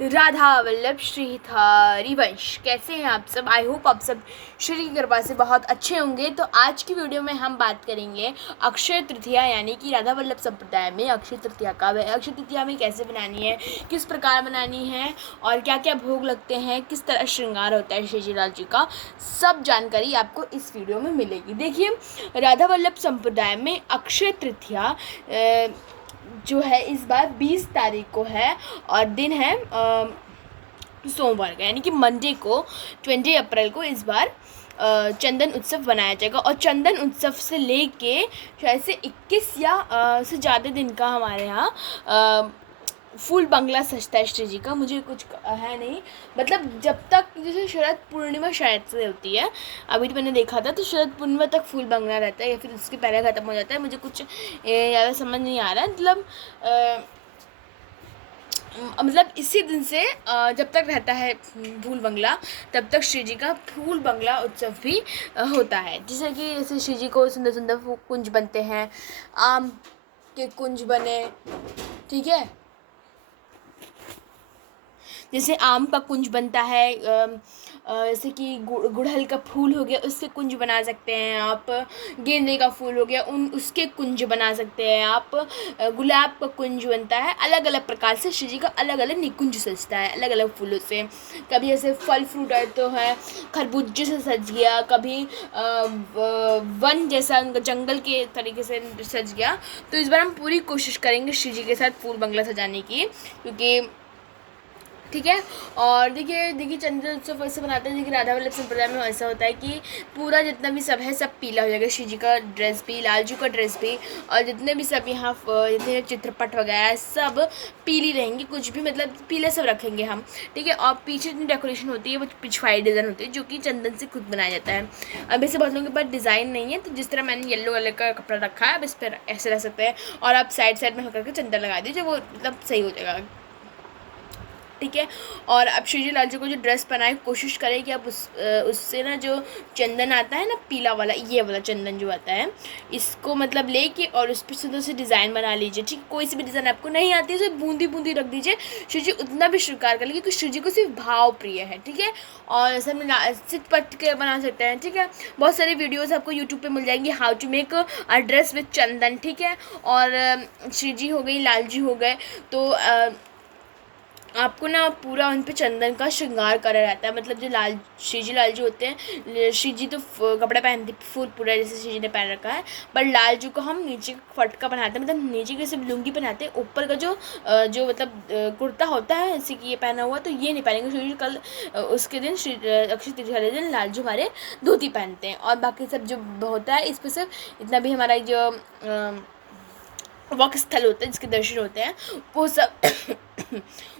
राधा वल्लभ श्री हरिवंश। कैसे हैं आप सब? आई होप आप सब श्री की कृपा से बहुत अच्छे होंगे। तो आज की वीडियो में हम बात करेंगे अक्षय तृतीया यानी कि राधा वल्लभ संप्रदाय में अक्षय तृतीया का अक्षय तृतीया में कैसे बनानी है, किस प्रकार बनानी है और क्या क्या भोग लगते हैं, किस तरह श्रृंगार होता है श्री लाल जी का, सब जानकारी आपको इस वीडियो में मिलेगी। देखिए, राधा वल्लभ संप्रदाय में अक्षय तृतीया जो है इस बार 20 तारीख को है और दिन है सोमवार का, यानी कि मंडे को 20 अप्रैल को इस बार चंदन उत्सव बनाया जाएगा। और चंदन उत्सव से लेके शायद से 21 या से ज़्यादा दिन का हमारे यहाँ फूल बंगला सजता है श्री जी का। मुझे कुछ है नहीं, मतलब जब तक जैसे शरद पूर्णिमा शायद से होती है, अभी तो मैंने देखा था, तो शरद पूर्णिमा तक फूल बंगला रहता है या फिर उसके पहले ख़त्म हो जाता है। मुझे कुछ ज़्यादा समझ नहीं आ रहा है। मतलब इसी दिन से जब तक रहता है फूल बंगला तब तक श्री जी का फूल बंगला उत्सव भी होता है। जैसे श्री जी को सुंदर सुंदर कुंज बनते हैं, आम के कुंज बने, ठीक है, जैसे आम का कुंज बनता है, जैसे कि गुड़हल का फूल हो गया उसके कुंज बना सकते हैं आप, गेंदे का फूल हो गया उसके कुंज बना सकते हैं आप, गुलाब का कुंज बनता है। अलग अलग प्रकार से श्री जी का अलग अलग निकुंज सजता है अलग अलग फूलों से। कभी ऐसे फल फ्रूट है तो है खरबूजे से सज गया, कभी वन जैसा उनका जंगल के तरीके से सज गया। तो इस बार हम पूरी कोशिश करेंगे श्री जी के साथ फूल बंगला सजाने की, क्योंकि ठीक है। और देखिए चंद्र उत्सव ऐसे बनाते हैं, देखिए राधा वल्लभ संप्रदाय में ऐसा होता है कि पूरा जितना भी सब है सब पीला हो जाएगा। श्री जी का ड्रेस भी, लाल जी का ड्रेस भी, और जितने भी सब यहाँ जितने चित्रपट वगैरह सब पीली रहेंगी, कुछ भी मतलब पीले सब रखेंगे हम, ठीक है। और पीछे जितनी डेकोरेशन होती है वो पिछवाड़ी डिज़ाइन होती है जो कि चंदन से खुद बनाया जाता है। अब ऐसे बहुत लोगों के पास डिज़ाइन नहीं है, तो जिस तरह मैंने येलो कलर का कपड़ा रखा है अब इस पर ऐसे रह सकते हैं, और आप साइड साइड में होकर के चंदन लगा दीजिए, वो मतलब सही हो जाएगा, ठीक है। और अब श्री जी लाल जी को जो ड्रेस पहनाए कोशिश करें कि आप उससे ना जो चंदन आता है ना पीला वाला, ये वाला चंदन जो आता है, इसको मतलब लेके और उस पर सुंदर से डिज़ाइन बना लीजिए, ठीक। कोई सी भी डिज़ाइन आपको नहीं आती है उसे बूंदी बूंदी रख दीजिए, श्री जी उतना भी श्रृंगार कर लीजिए, क्योंकि श्री जी को सिर्फ भाव प्रिय है, ठीक है। और ऐसा हम चित पट के बना सकते हैं, ठीक है। बहुत सारी वीडियोज़ आपको यूट्यूब पर मिल जाएंगी, how to make a dress with chandan, ठीक है। और श्री जी हो गई, लाल जी हो गए, तो आपको ना पूरा उन पे चंदन का श्रृंगार करा रहता है। मतलब जो श्री जी लाल जी होते हैं, श्री जी तो कपड़ा पहनते फुल पूरा जैसे श्री जी ने पहन रखा है, पर लाल जी को हम नीचे फटका पहनाते हैं, मतलब नीचे की सिर्फ लुंगी पहनाते हैं, ऊपर का जो मतलब कुर्ता होता है जैसे कि ये पहना हुआ, तो ये नहीं पहनेंगे श्री जी। कल उसके दिन अक्षय तृतीया वाले दिन लाल जी हमारे धोती पहनते हैं, और बाकी सब जो होता है इस पर सिर्फ इतना भी हमारा जो वक्फ स्थल होता है जिसके दर्शन होते हैं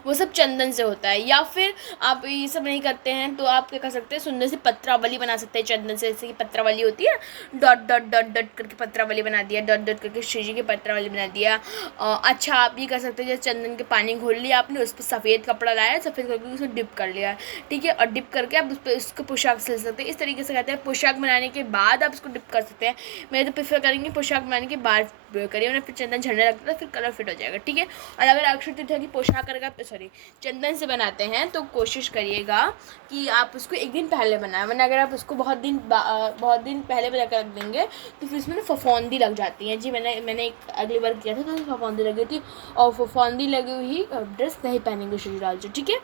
वो सब चंदन से होता है। या फिर आप ये सब नहीं करते हैं तो आप क्या कर सकते हैं, सुंदर सी पत्रावली बना सकते हैं चंदन से, जैसे कि पत्रावली होती है, डॉट डॉट डॉट डॉट करके पत्रावली बना दिया, डॉट डॉट करके श्री जी की पत्रावली बना दिया। अच्छा, आप ये कर सकते हैं जैसे चंदन के पानी घोल लिया आपने, उस पर सफ़ेद कपड़ा लाया, सफ़ेद करके उसमें डिप कर लिया, ठीक है। और डिप करके आप उस पर उसको पोशाक सिल सकते हैं। इस तरीके से कहते हैं पोशाक बनाने के बाद आप उसको डिप कर सकते हैं। मैं तो प्रेफर करेंगे पोशाक बनाने के बाद करिए, उन्हें फिर चंदन झड़ने लगता है, फिर कलर फिट हो जाएगा, ठीक है। और अगर अक्षय तृतीया की पोशाक चंदन से बनाते हैं तो कोशिश करिएगा कि आप उसको एक दिन पहले बनाएं, वरना अगर आप उसको बहुत दिन पहले बना कर रख देंगे तो फिर उसमें ना फफूंदी लग जाती है। जी मैंने एक अगली बार किया था तो फफूंदी लगी थी, और फफूंदी लगी हुई ड्रेस नहीं पहनेंगे श्री लाल जी, ठीक है।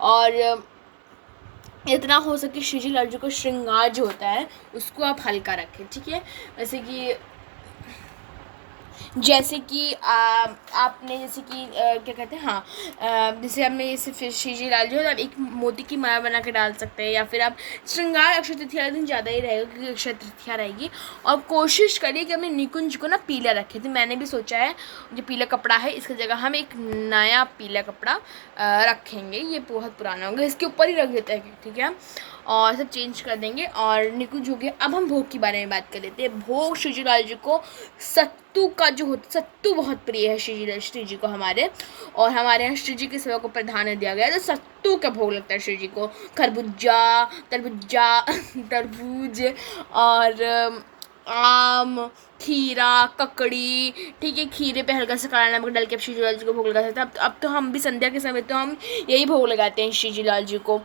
और इतना हो सके श्री जी लाल जी को श्रृंगार जो होता है उसको आप हल्का रखें, ठीक है। जैसे कि आपने जैसे कि क्या कहते हैं, हाँ, जैसे आपने जैसे फिर श्री जी लाल जी हो तो आप एक मोती की माला बना के डाल सकते हैं, या फिर आप श्रृंगार अक्षय तृतीया वाले दिन ज़्यादा ही रहेगा क्योंकि अक्षय तृतीया रहेगी। और कोशिश करिए कि अपने निकुंज को ना पीला रखें। तो मैंने भी सोचा है जो पीला कपड़ा है इसकी जगह हम एक नया पीला कपड़ा रखेंगे, ये बहुत पुराना होगा, इसके ऊपर ही रख देते हैं, ठीक है। और सब चेंज कर देंगे और निकुंज हो गया। अब हम भोग के बारे में बात कर लेते हैं। भोग श्री जी लाल जी को सत्तू का जो होता, सत्तू बहुत प्रिय है श्री जी को हमारे, और हमारे यहाँ श्री जी की सेवा को प्राधान्य दिया गया है, तो सत्तू का भोग लगता है श्री जी को। खरबूजा, तरबूज और आम, खीरा, ककड़ी, ठीक है, खीरे पे हल्का सा काला नमक डाल के आप श्री जी लाल जी को भोग लगा सकते हैं। अब तो हम भी संध्या के समय तो हम यही भोग लगाते हैं श्री जी लाल जी को,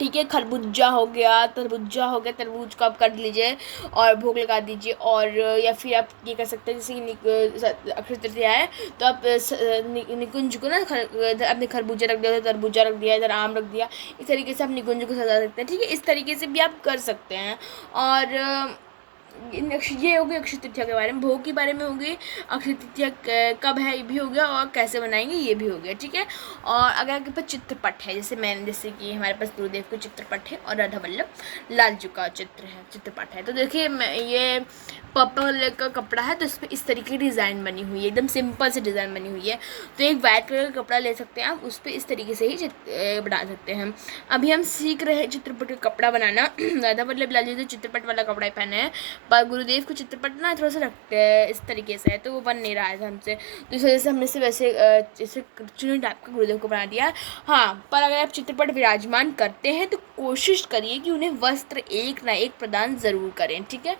ठीक है। खरबूजा हो गया, तरबूजा हो गया, तरबूज को आप काट लीजिए और भोग लगा दीजिए। और या फिर आप ये कर सकते हैं, जैसे कि अक्षय तृतीया है तो आप निकुंज को ना इधर आपने खरबूजा रख दिया, इधर तरबूजा रख दिया, इधर आम रख दिया, इस तरीके से आप निकुंज को सजा सकते हैं, ठीक है। इस तरीके से भी आप कर सकते हैं। और ये हो गया अक्षय तृतीया के बारे में। भोग के बारे में हो गई, अक्षय तृतीया कब है ये भी हो गया, और कैसे बनाएंगे ये भी हो गया, ठीक है। और अगर आपके पास चित्रपट है, जैसे कि हमारे पास गुरुदेव का चित्रपट है और राधा वल्लभ लाल जी का चित्रपट है, तो देखिए ये पर्पल कलर का कपड़ा है, तो इस पर इस तरीके की डिज़ाइन बनी हुई है, एकदम सिंपल से डिज़ाइन बनी हुई है। तो एक वाइट कलर का कपड़ा ले सकते हैं आप, उस पर इस तरीके से ही बना सकते हैं। अभी हम सीख रहे हैं चित्रपट का कपड़ा बनाना। राधा वल्लभ लाल जी तो चित्रपट वाला कपड़ा ही पहने हैं, पर गुरुदेव को चित्रपट ना थोड़ा सा रखते हैं इस तरीके से है, तो वो बन नहीं रहा था हमसे, तो इस वजह से हमने सिर्फ वैसे जैसे चुनी टाइप का गुरुदेव को बना दिया। हाँ, पर अगर आप चित्रपट विराजमान करते हैं तो कोशिश करिए कि उन्हें वस्त्र एक ना एक प्रदान ज़रूर करें, ठीक है।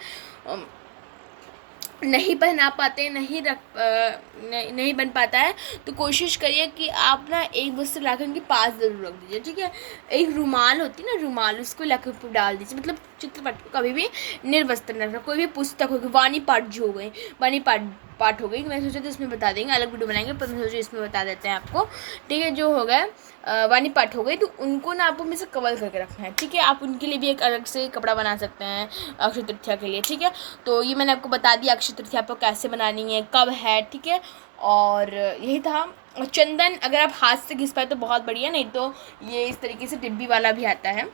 नहीं पहना पाते, नहीं बन पाता है, तो कोशिश करिए कि आप ना एक वस्त्र लाकर उनके पास ज़रूर रख दीजिए, ठीक है। एक रुमाल होती है ना, रुमाल, उसको लाकर डाल दीजिए, मतलब चित्रपट को कभी भी निर्वस्त्र न रखना। कोई भी पुस्तक होगी, वाणी पाठ जो हो गई, वाणी पाठ हो गई, मैं सोचा तो इसमें बता देंगे, अलग वीडियो बनाएंगे, पर मैं सोचा इसमें बता देते हैं आपको, ठीक है। जो हो गया वाणी पाठ हो गई, तो उनको ना आपको में से कवर करके रखना है, ठीक है। आप उनके लिए भी एक अलग से कपड़ा बना सकते हैं अक्षय तृतीया के लिए, ठीक है। तो ये मैंने आपको बता दिया अक्षय तृतीया आपको कैसे बनानी है, कब है, ठीक है। और यही था। और चंदन अगर आप हाथ से घिस पाए तो बहुत बढ़िया, नहीं तो ये इस तरीके से डिब्बी वाला भी आता है,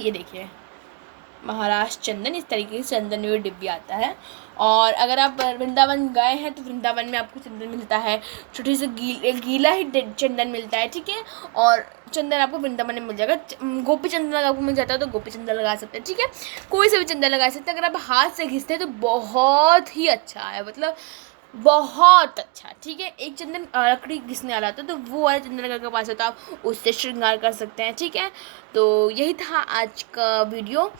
ये देखिए महाराष्ट्र चंदन, इस तरीके से चंदन में डिब्बी आता है। और अगर आप वृंदावन गए हैं तो वृंदावन में आपको चंदन मिलता है, छोटी सी गीला ही चंदन मिलता है, ठीक है। और चंदन आपको वृंदावन में मिल जाएगा। गोपी चंदन अगर आपको मिल जाता है तो गोपी चंदन लगा सकते हैं, ठीक है। कोई से भी चंदन लगा सकते हैं। अगर आप हाथ से घिसते हैं तो बहुत ही अच्छा है, मतलब बहुत अच्छा, ठीक है। एक चंदन लकड़ी घिसने वाला था, तो वो वाला चंदन अगर आपके पास होता है आप उससे श्रृंगार कर सकते हैं, ठीक है। तो यही था आज का वीडियो,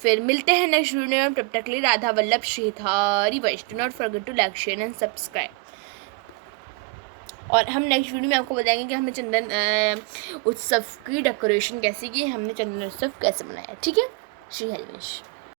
फिर मिलते हैं नेक्स्ट वीडियो में। तब तक के लिए Radha Vallabh Shridhari Vaishnav, not forget to like share and subscribe. और हम नेक्स्ट वीडियो में आपको बताएंगे कि हमने चंदन उत्सव की डेकोरेशन कैसे की, हमने चंदन उत्सव कैसे मनाया, ठीक है। श्री हरिवंश।